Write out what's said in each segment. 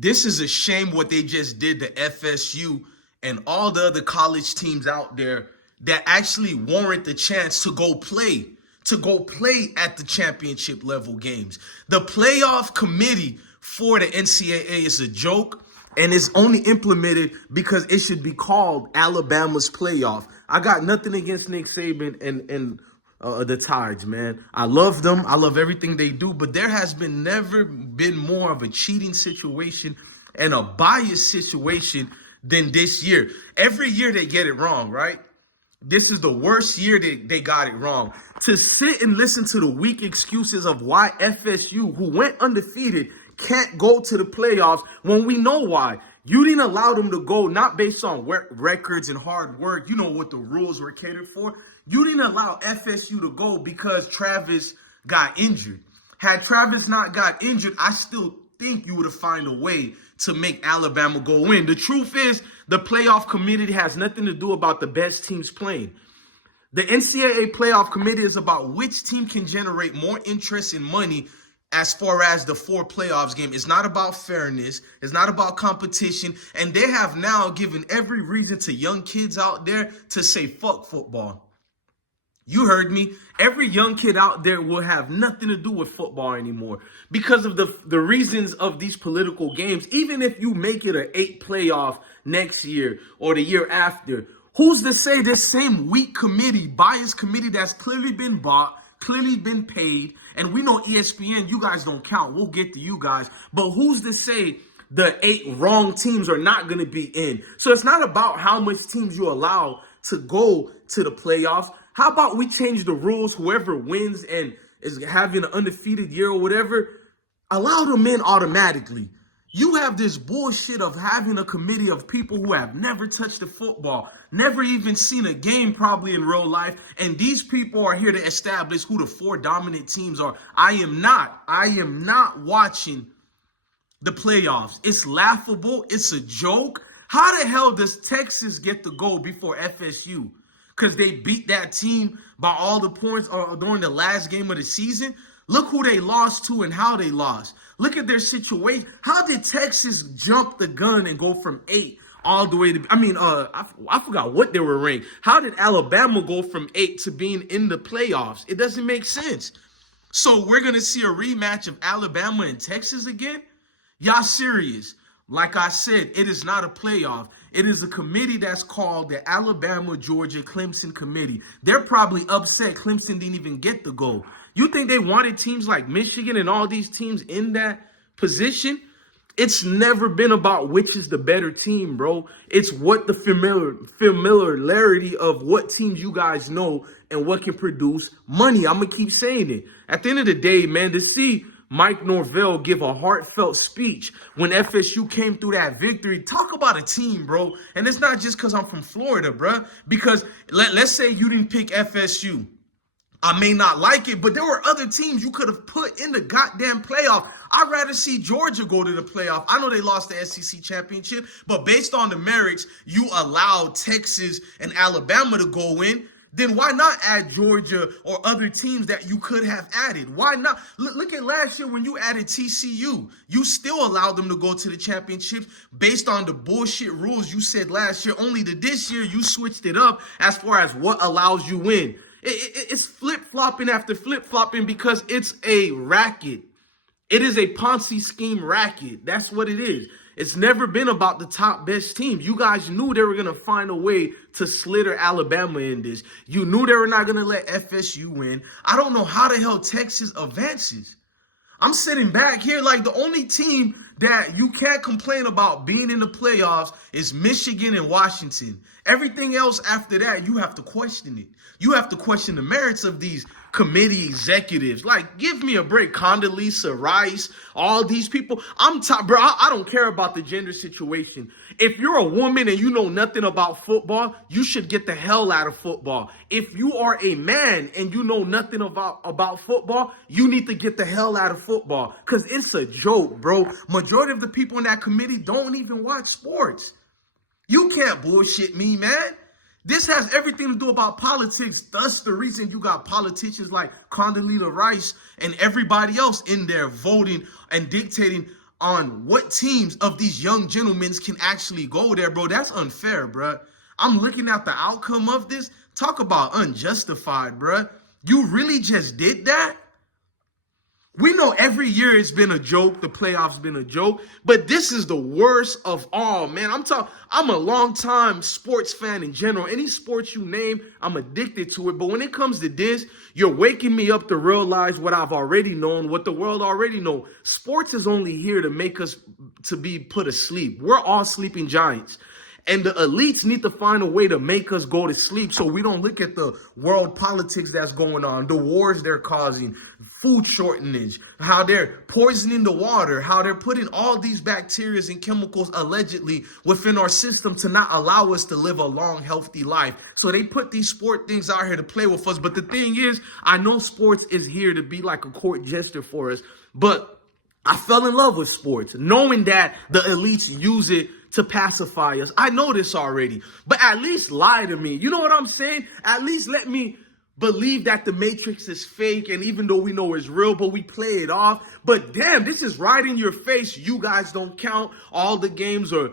This is a shame what they just did to FSU and all the other college teams out there that actually warrant the chance to go play at the championship level games. The playoff committee for the NCAA is a joke, and it's only implemented because it should be called Alabama's playoff. I got nothing against Nick Saban and the Tides, man. I love them. I love everything they do, but there has been never been more of a cheating situation and a biased situation than this year. Every year they get it wrong, right? This is the worst year that they got it wrong. To sit and listen to the weak excuses of why FSU, who went undefeated, can't go to the playoffs when we know why. You didn't allow them to go not based on records and hard work. You know what the rules were catered for. You didn't allow FSU to go because Travis got injured. Had Travis not got injured, I still think you would have found a way to make Alabama go in. The truth is, the playoff committee has nothing to do about the best teams playing. The NCAA playoff committee is about which team can generate more interest and money as far as the 4 playoffs game. It's not about fairness. It's not about competition. And they have now given every reason to young kids out there to say, fuck football. You heard me. Every young kid out there will have nothing to do with football anymore because of the reasons of these political games. Even if you make it an 8 playoff next year or the year after, who's to say this same weak committee, biased committee that's clearly been bought, clearly been paid, and we know ESPN, you guys don't count. We'll get to you guys. But who's to say the 8 wrong teams are not going to be in? So it's not about how much teams you allow to go to the playoffs. How about we change the rules? Whoever wins and is having an undefeated year or whatever, allow them in automatically. You have this bullshit of having a committee of people who have never touched a football, never even seen a game probably in real life, and these people are here to establish who the 4 dominant teams are. I am not watching the playoffs. It's laughable. It's a joke. How the hell does Texas get the goal before FSU? Because they beat that team by all the points during the last game of the season? Look who they lost to and how they lost. Look at their situation. How did Texas jump the gun and go from 8 all the way to, I forgot what they were ranked. How did Alabama go from 8 to being in the playoffs? It doesn't make sense. So we're going to see a rematch of Alabama and Texas again? Y'all serious? Like I said, it is not a playoff. It is a committee that's called the Alabama, Georgia, Clemson Committee. They're probably upset Clemson didn't even get the goal. You think they wanted teams like Michigan and all these teams in that position? It's never been about which is the better team, bro. It's what the familiarity of what teams you guys know and what can produce money. I'm going to keep saying it. At the end of the day, man, to see Mike Norvell give a heartfelt speech when FSU came through that victory. Talk about a team, bro. And it's not just because I'm from Florida, bro. Because let's say you didn't pick FSU. I may not like it, but there were other teams you could have put in the goddamn playoff. I'd rather see Georgia go to the playoff. I know they lost the SEC championship, but based on the merits, you allowed Texas and Alabama to go in. Then why not add Georgia or other teams that you could have added? Why not? Look at last year when you added TCU. You still allowed them to go to the championships based on the bullshit rules you said last year. Only this year you switched it up as far as what allows you in. It's flip-flopping after flip-flopping because it's a racket. It is a Ponzi scheme racket. That's what it is. It's never been about the top best teams. You guys knew they were going to find a way to slither Alabama in this. You knew they were not going to let FSU win. I don't know how the hell Texas advances. I'm sitting back here like the only team that you can't complain about being in the playoffs is Michigan and Washington. Everything else after that, you have to question it. You have to question the merits of these committee executives. Like, give me a break. Condoleezza Rice, all these people. I'm top, bro. I don't care about the gender situation. If you're a woman and you know nothing about football, you should get the hell out of football. If you are a man and you know nothing about football, you need to get the hell out of football because it's a joke, bro. Majority of the people in that committee don't even watch sports. You can't bullshit me, man. This has everything to do about politics. Thus, the reason you got politicians like Condoleezza Rice and everybody else in there voting and dictating on what teams of these young gentlemen can actually go there, bro. That's unfair, bro. I'm looking at the outcome of this. Talk about unjustified, bro. You really just did that? We know every year it's been a joke. The playoffs been a joke, but this is the worst of all, man. I'm a long-time sports fan in general. Any sports you name, I'm addicted to it. But when it comes to this, you're waking me up to realize what I've already known, what the world already know. Sports is only here to make us to be put asleep. We're all sleeping giants. And the elites need to find a way to make us go to sleep so we don't look at the world politics that's going on, the wars they're causing, food shortage, how they're poisoning the water, how they're putting all these bacteria and chemicals allegedly within our system to not allow us to live a long, healthy life. So they put these sport things out here to play with us. But the thing is, I know sports is here to be like a court jester for us, but I fell in love with sports, knowing that the elites use it to pacify us. I know this already, but at least lie to me. You know what I'm saying? At least let me believe that the Matrix is fake, and even though we know it's real, but we play it off. But damn, this is right in your face. You guys don't count. All the games are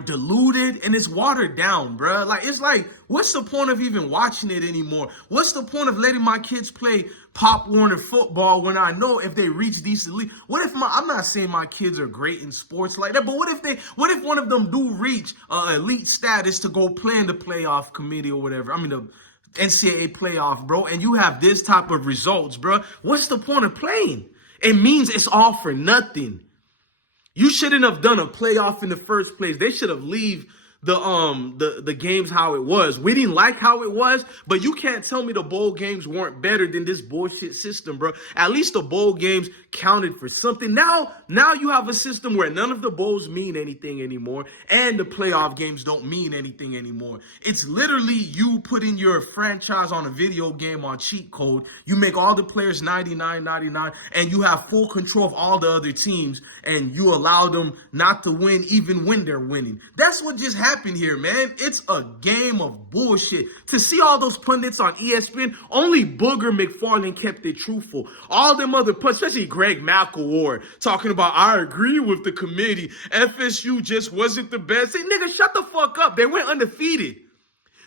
diluted, and it's watered down, bruh. Like, it's like, what's the point of even watching it anymore? What's the point of letting my kids play Pop Warner football when I know if they reach these elite? What if I'm not saying my kids are great in sports like that, but what if one of them do reach elite status to go play in the playoff committee or whatever? I mean, the NCAA playoff, bro, and you have this type of results, bro. What's the point of playing? It means it's all for nothing. You shouldn't have done a playoff in the first place. They should have leave the games how it was. We didn't like how it was, but you can't tell me the bowl games weren't better than this bullshit system, bro. At least the bowl games counted for something. Now you have a system where none of the bowls mean anything anymore, and the playoff games don't mean anything anymore. It's literally you putting your franchise on a video game on cheat code. You make all the players 99, and you have full control of all the other teams, and you allow them not to win even when they're winning. That's what just happened here, man. It's a game of bullshit. To see all those pundits on ESPN, only Booger McFarland kept it truthful. All them other pundits, especially Greg McElroy, talking about, I agree with the committee. FSU just wasn't the best. Hey, nigga, shut the fuck up. They went undefeated.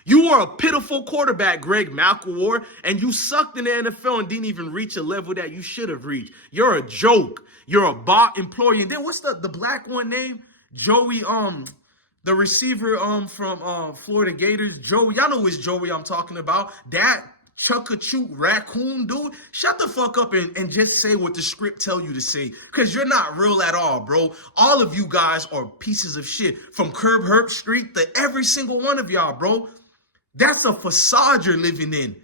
You were a pitiful quarterback, Greg McElroy, and you sucked in the NFL and didn't even reach a level that you should have reached. You're a joke. You're a bot employee. And then what's the black one name? Joey, the receiver from Florida Gators, Joey. Y'all know which Joey I'm talking about. That Chuck-a-Choot raccoon dude. Shut the fuck up and just say what the script tell you to say. Because you're not real at all, bro. All of you guys are pieces of shit. From Curb Herb Street to every single one of y'all, bro. That's a facade you're living in.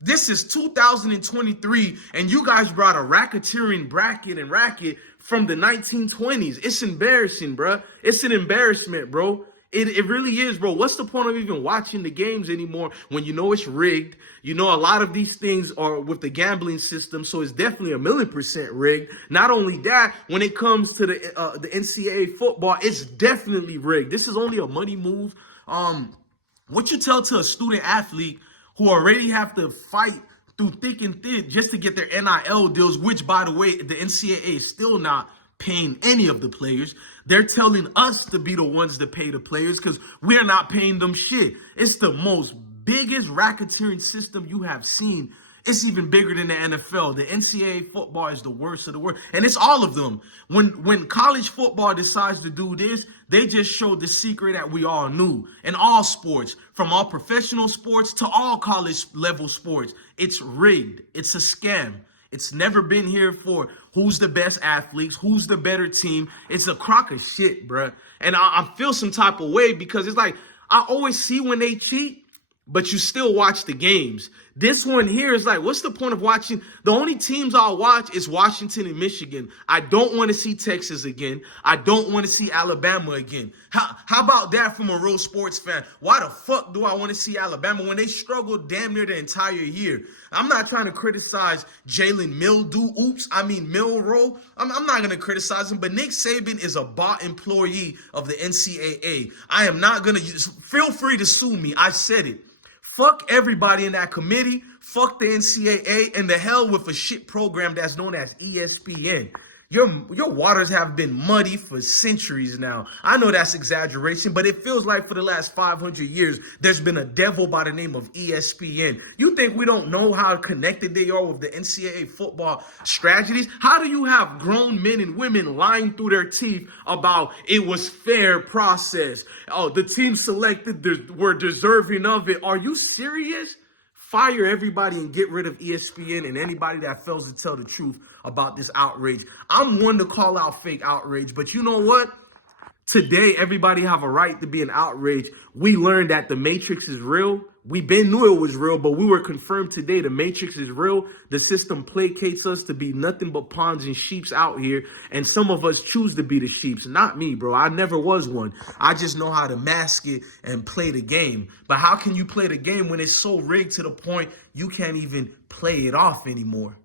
This is 2023, and you guys brought a racketeering bracket and racket from the 1920s. It's embarrassing, bro. It's an embarrassment, bro. It really is, bro. What's the point of even watching the games anymore when you know it's rigged? You know a lot of these things are with the gambling system, so it's definitely 1,000,000% rigged. Not only that, when it comes to the NCAA football, it's definitely rigged. This is only a money move. What you tell to a student athlete who already have to fight through thick and thin just to get their NIL deals, which, by the way, the NCAA is still not paying any of the players. They're telling us to be the ones to pay the players because we're not paying them shit. It's the most biggest racketeering system you have seen. It's even bigger than the NFL. The NCAA football is the worst of the worst. And it's all of them. When college football decides to do this, they just showed the secret that we all knew. In all sports, from all professional sports to all college level sports, it's rigged. It's a scam. It's never been here for who's the best athletes, who's the better team. It's a crock of shit, bruh. And I feel some type of way because it's like, I always see when they cheat, but you still watch the games. This one here is like, what's the point of watching? The only teams I'll watch is Washington and Michigan. I don't want to see Texas again. I don't want to see Alabama again. How about that from a real sports fan? Why the fuck do I want to see Alabama when they struggled damn near the entire year? I'm not trying to criticize Jalen Milroe. I'm not going to criticize him, but Nick Saban is a bought employee of the NCAA. I am not going to feel free to sue me. I said it. Fuck everybody in that committee. Fuck the NCAA, and the hell with a shit program that's known as ESPN. Your waters have been muddy for centuries now. I know that's exaggeration, but it feels like for the last 500 years, there's been a devil by the name of ESPN. You think we don't know how connected they are with the NCAA football strategies? How do you have grown men and women lying through their teeth about it was fair process? Oh, the team selected were deserving of it. Are you serious? Fire everybody and get rid of ESPN and anybody that fails to tell the truth about this outrage. I'm one to call out fake outrage, but you know what? Today, everybody have a right to be an outrage. We learned that the Matrix is real. We been knew it was real, but we were confirmed today the Matrix is real. The system placates us to be nothing but pawns and sheeps out here, and some of us choose to be the sheeps. Not me, bro. I never was one. I just know how to mask it and play the game. But how can you play the game when it's so rigged to the point you can't even play it off anymore?